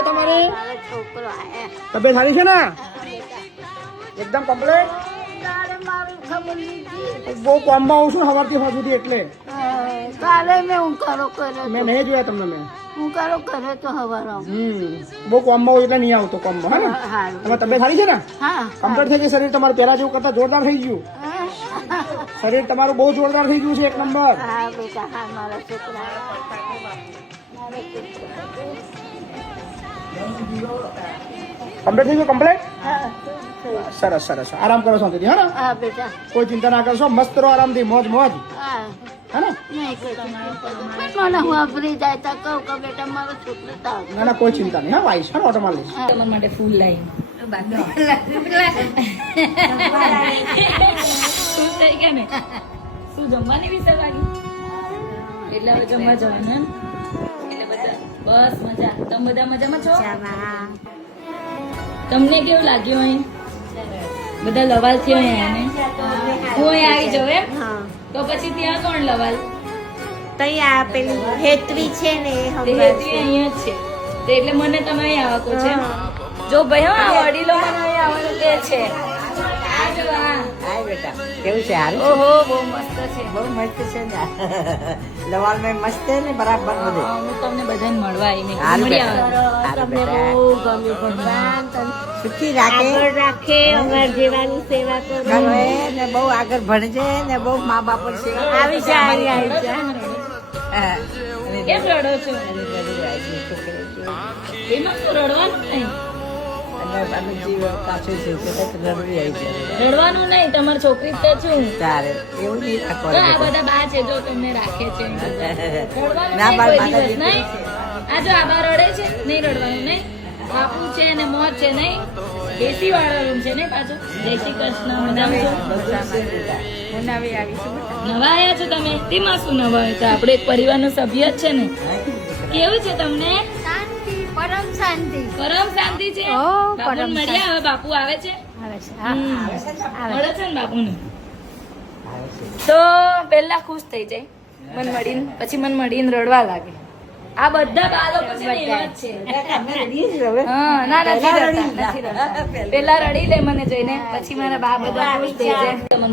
છે તમારી? મારો છોકરો આયા. તબિયત સારી છે ને? એકદમ કમ્પ્લીટ? તારે મારી ખબર લીધી. બહુ કોમમાં આવું છું સવારથી હોજ સુધી એટલે કાલે મેં ઉંકારો કર્યો મેં તો. નહીં જોયા તમને મેં. ઉંકારો કર્યો તો હવારો. બહુ કોમમાં હોય એટલે નહીં આવતો કોમમાં, હે ને? હારું. તમારી તબિયત સારી છે ને? હા. કમ્પ્લીટ થઈ ગઈ શરીર તમારું પહેલા જેવું કરતા જોરદાર થઈ ગયું. શરીર તમારું બહુ જોરદાર થઈ ગયું છે, એક નંબર. હા બેટા હા મારા છોકરા. કમ્પ્લીટ થઈ ગયું કમ્પ્લીટ? હા. સરસ સરસ આરામ કરો શાંતિથી, હે ને? હા બેટા. કોઈ ચિંતા ના કરશો, મસ્ત રહો આરામથી, મોજ મોજ, હા. હે ને? નહીં કરતી. મને હું વાપરી જાય તો કહું કે બેટા મારો છોકરો તાવ. ના ના કોઈ ચિંતા નહીં, હા વાઈશ, હા ઓટો માર લઈશ. તમારા માટે ફૂલ લાઈન શું થઈ ગયા ને શું જમવાની વિશે લાગી એટલે હવે જમવા જવાનું એમ? એટલે બધા બસ મજા. તમે બધા મજામાં છો? તમને કેવું લાગ્યું અહીં બધા લવાલ થયો અહીંયા ને હું અહીં આવી જાઉં એમ? તો પછી ત્યાં કોણ લવાલ? તૈયાર પેલી હેતવી છે ને એ તે હેતવી અહીંયા જ છે તે એટલે મને તમે અહીં આવવા કહો છો એમ? જો ભાઈ હા આ વડીલો મને અહીં આવવાનું કે છે. આ જો આ હાય બેટા કેવું છે હાલ ઓહો બહુ મસ્ત છે. બહુ મસ્ત છે ને લવાલ મેં મસ્ત છે ને બરાબર બધે હું તમને બધાને મળવા આવી મેં હારું મળી બેટા. આવવાનું. હારું તમને બેટા. બહુ ગમ્યું ભગવાન તને સુખી રાખે આગળ રાખે અમાર જેવાની સેવા કરો. કરે ને બહુ આગળ ભણજે ને બહુ મા બાપ સેવા કરે. આવી જા આવી જા. હા. કેમ રડો છો? અને રડવું આવી છે, છોકરી છે. એમાં શું રડવાનું નહીં? અને જીવ કાચું છે એટલે તો રડવું આવી છે. રડવાનું નહીં, તમારી છોકરી જ તો છું. તારે એવું નહીં તો આ રાખવાનું બધા બા છે જો તમને રાખે છે રડવાનું ના નહીં બાર કોઈ દિવસ માતાજી નહીં. આ જો આ બા રડે છે નહીં રડવાનું નહીં. બાપુ છે ને મોજ છે નહીં. એસી વાળો રૂમ છે ને પાછો. જય શ્રી કૃષ્ણ મજામાં છો? બનાવી આવીશું બેટા. નવા આયા છો તમે? તેમાં શું નવા હોય તો આપણે એક પરિવારનો સભ્ય જ છે ને. કેવું છે તમને? શાંતિ પરમ શાંતિ. પરમ શાંતિ છે? ઓ, બાપુને પરમ મળ્યા હવે બાપુ આવે છે? આવે છે હા આવે છે આવે મળે છે ને બાપુને? આવે છે. તો પહેલા ખુશ થઈ જાય મન મળીને, પછી મન મળીને રડવા લાગે. આ બધા બાળકો છે ને એવા જ છે. અમે રડીએ છીએ હવે. હા ના નથી પહેલા રડતા, રડી નથી રડતા. પહેલા રડી લે મને જોઈને, પછી મારા બા બધા ખુશ થઈ જાય.